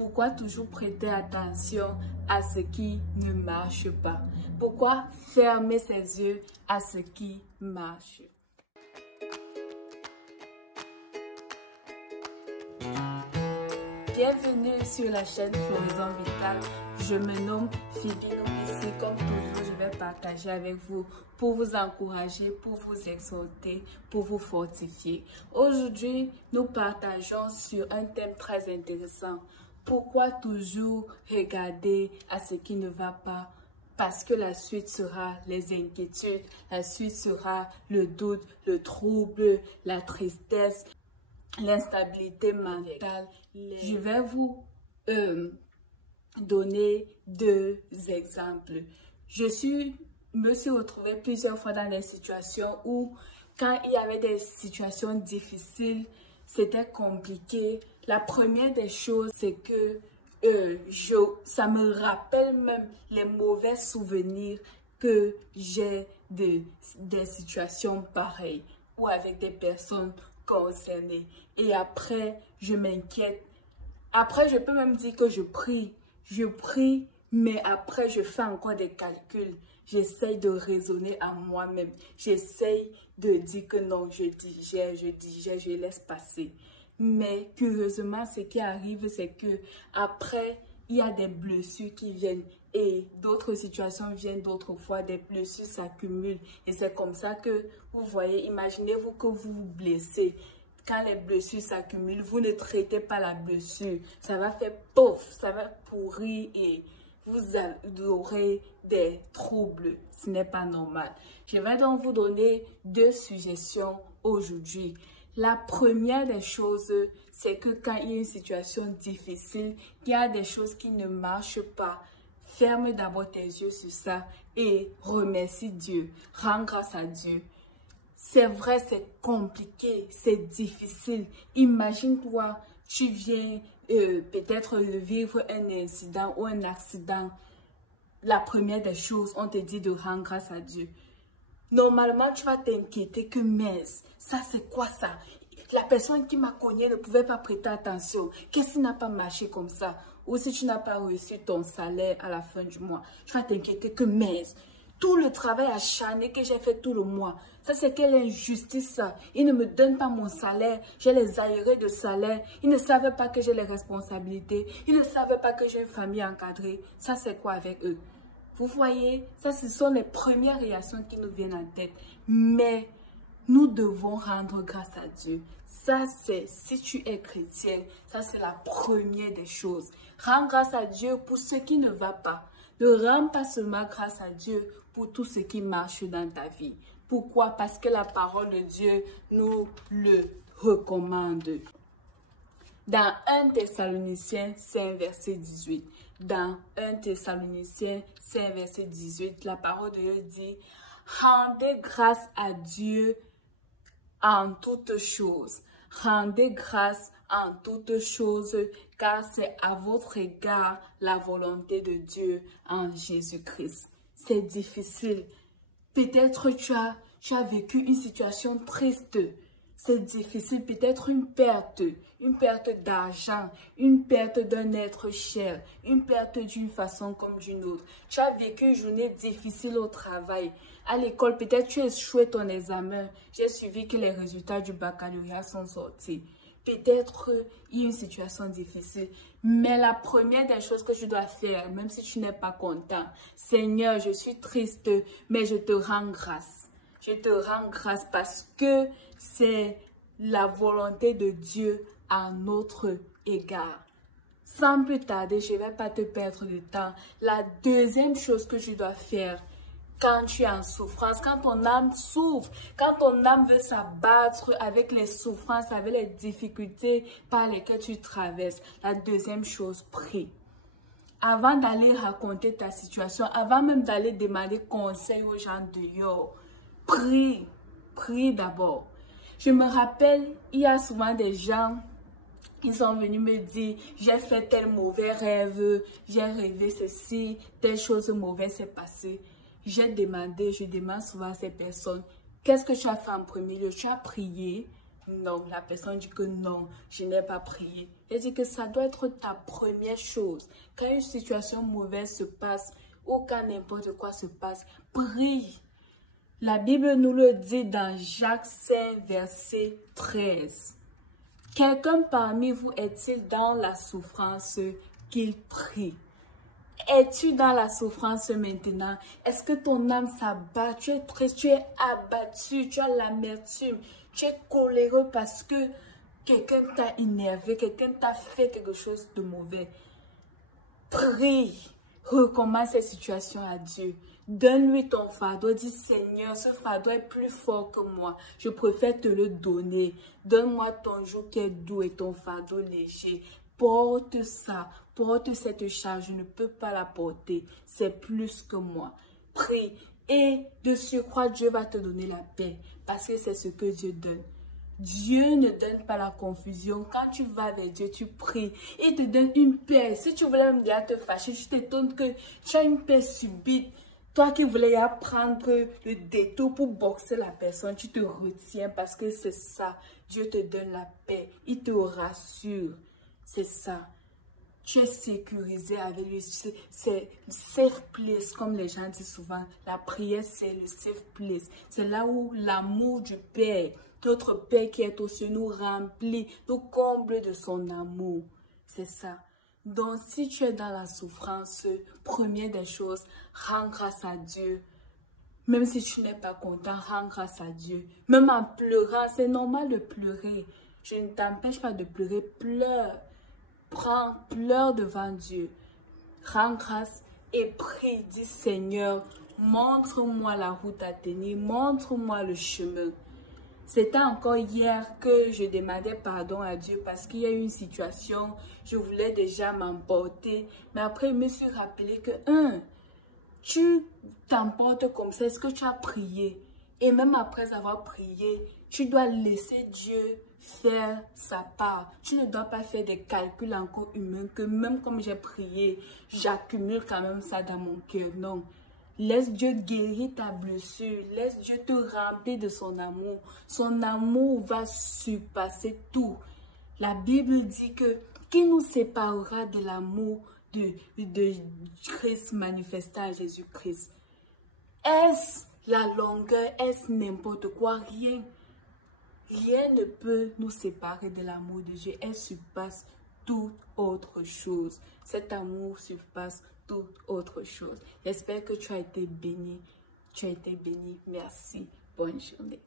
Pourquoi toujours prêter attention à ce qui ne marche pas? Pourquoi fermer ses yeux à ce qui marche? Bienvenue sur la chaîne Floraison Vitale. Je me nomme Phoebe Ici, comme toujours, je vais partager avec vous pour vous encourager, pour vous exhorter, pour vous fortifier. Aujourd'hui, nous partageons sur un thème très intéressant. Pourquoi toujours regarder à ce qui ne va pas? Parce que la suite sera les inquiétudes, la suite sera le doute, le trouble, la tristesse, l'instabilité mentale. Je vais vous donner deux exemples. Me suis retrouvée plusieurs fois dans des situations où, quand il y avait des situations difficiles, c'était compliqué. La première des choses, c'est que ça me rappelle même les mauvais souvenirs que j'ai des situations pareilles ou avec des personnes concernées. Et après, je m'inquiète. Après, je peux même dire que je prie, mais après, je fais encore des calculs. J'essaye de raisonner à moi-même. J'essaye de dire que non, je digère, je laisse passer. Mais curieusement, ce qui arrive, c'est que après, il y a des blessures qui viennent et d'autres situations viennent d'autres fois, des blessures s'accumulent. Et c'est comme ça que, vous voyez, imaginez-vous que vous vous blessez. Quand les blessures s'accumulent, vous ne traitez pas la blessure. Ça va faire pouf, ça va pourrir et vous aurez des troubles. Ce n'est pas normal. Je vais donc vous donner deux suggestions aujourd'hui. La première des choses, c'est que quand il y a une situation difficile, qu'il y a des choses qui ne marchent pas, ferme d'abord tes yeux sur ça et remercie Dieu. Rends grâce à Dieu. C'est vrai, c'est compliqué, c'est difficile. Imagine-toi, tu viens peut-être de vivre un incident ou un accident. La première des choses, on te dit de rendre grâce à Dieu. Normalement, tu vas t'inquiéter que, mais ça c'est quoi ça? La personne qui m'a cogné ne pouvait pas prêter attention. Qu'est-ce qui n'a pas marché comme ça? Ou si tu n'as pas reçu ton salaire à la fin du mois, tu vas t'inquiéter que, mais tout le travail acharné que j'ai fait tout le mois, ça c'est quelle injustice ça. Ils ne me donnent pas mon salaire, j'ai les aérés de salaire. Ils ne savaient pas que j'ai les responsabilités. Ils ne savaient pas que j'ai une famille encadrée. Ça c'est quoi avec eux? Vous voyez, ça ce sont les premières réactions qui nous viennent en tête. Mais nous devons rendre grâce à Dieu. Ça c'est, si tu es chrétien, ça c'est la première des choses. Rends grâce à Dieu pour ce qui ne va pas. Ne rends pas seulement grâce à Dieu pour tout ce qui marche dans ta vie. Pourquoi? Parce que la parole de Dieu nous le recommande. Dans 1 Thessaloniciens 5, verset 18. Dans 1 Thessaloniciens 5, verset 18, la parole de Dieu dit « Rendez grâce à Dieu en toutes choses. Rendez grâce en toutes choses, car c'est à votre égard la volonté de Dieu en Jésus-Christ. » C'est difficile. Peut-être tu as vécu une situation triste. C'est difficile, peut-être une perte d'argent, une perte d'un être cher, une perte d'une façon comme d'une autre. Tu as vécu une journée difficile au travail. À l'école, peut-être tu as échoué ton examen. J'ai suivi que les résultats du baccalauréat sont sortis. Peut-être il y a une situation difficile. Mais la première des choses que tu dois faire, même si tu n'es pas content, Seigneur, je suis triste, mais je te rends grâce. Je te rends grâce parce que c'est la volonté de Dieu à notre égard. Sans plus tarder, je ne vais pas te perdre de temps. La deuxième chose que tu dois faire quand tu es en souffrance, quand ton âme souffre, quand ton âme veut s'abattre avec les souffrances, avec les difficultés par lesquelles tu traverses, la deuxième chose, prie. Avant d'aller raconter ta situation, avant même d'aller demander conseil aux gens dehors, prie d'abord. Je me rappelle, il y a souvent des gens, ils sont venus me dire, j'ai fait tel mauvais rêve, j'ai rêvé ceci, telle chose mauvaise s'est passée. Je demande souvent à ces personnes, qu'est-ce que tu as fait en premier lieu? Tu as prié, non. La personne dit que non, je n'ai pas prié. Elle dit que ça doit être ta première chose. Quand une situation mauvaise se passe ou quand n'importe quoi se passe, prie. La Bible nous le dit dans Jacques 5, verset 13. Quelqu'un parmi vous est-il dans la souffrance qu'il prie? Es-tu dans la souffrance maintenant? Est-ce que ton âme s'abat? Tu es triste, tu es abattu, tu as l'amertume, tu es coléreux parce que quelqu'un t'a énervé, quelqu'un t'a fait quelque chose de mauvais. Prie, recommande cette situation à Dieu. Donne-lui ton fardeau. Dis, Seigneur, ce fardeau est plus fort que moi. Je préfère te le donner. Donne-moi ton joug qui est doux et ton fardeau léger. Porte ça, porte cette charge. Je ne peux pas la porter. C'est plus que moi. Prie. Et de surcroît, Dieu va te donner la paix. Parce que c'est ce que Dieu donne. Dieu ne donne pas la confusion. Quand tu vas vers Dieu, tu pries. Il te donne une paix. Si tu voulais même déjà te fâcher, tu t'étonnes que tu as une paix subite. Toi qui voulais apprendre le détour pour boxer la personne, tu te retiens parce que c'est ça. Dieu te donne la paix. Il te rassure. C'est ça. Tu es sécurisé avec lui. C'est safe place, comme les gens disent souvent. La prière, c'est le safe place. C'est là où l'amour du Père, notre Père qui est au ciel, nous remplit, nous comble de son amour. C'est ça. Donc, si tu es dans la souffrance, première des choses, rends grâce à Dieu. Même si tu n'es pas content, rends grâce à Dieu. Même en pleurant, c'est normal de pleurer. Je ne t'empêche pas de pleurer, pleure. Prends, pleure devant Dieu. Rends grâce et prie. Dis, Seigneur, montre-moi la route à tenir. Montre-moi le chemin. C'était encore hier que je demandais pardon à Dieu parce qu'il y a eu une situation, je voulais déjà m'emporter. Mais après, je me suis rappelé que, tu t'emportes comme ça, est-ce que tu as prié? Et même après avoir prié, tu dois laisser Dieu faire sa part. Tu ne dois pas faire des calculs encore humains que même comme j'ai prié, j'accumule quand même ça dans mon cœur. Non. Laisse Dieu guérir ta blessure. Laisse Dieu te remplir de son amour. Son amour va surpasser tout. La Bible dit que qui nous séparera de l'amour de Christ manifesté à Jésus-Christ? Est-ce la longueur? Est-ce n'importe quoi? Rien. Rien ne peut nous séparer de l'amour de Dieu. Elle surpasse toute autre chose. Cet amour surpasse toute autre chose. J'espère que tu as été béni. Tu as été béni. Merci. Bonne journée.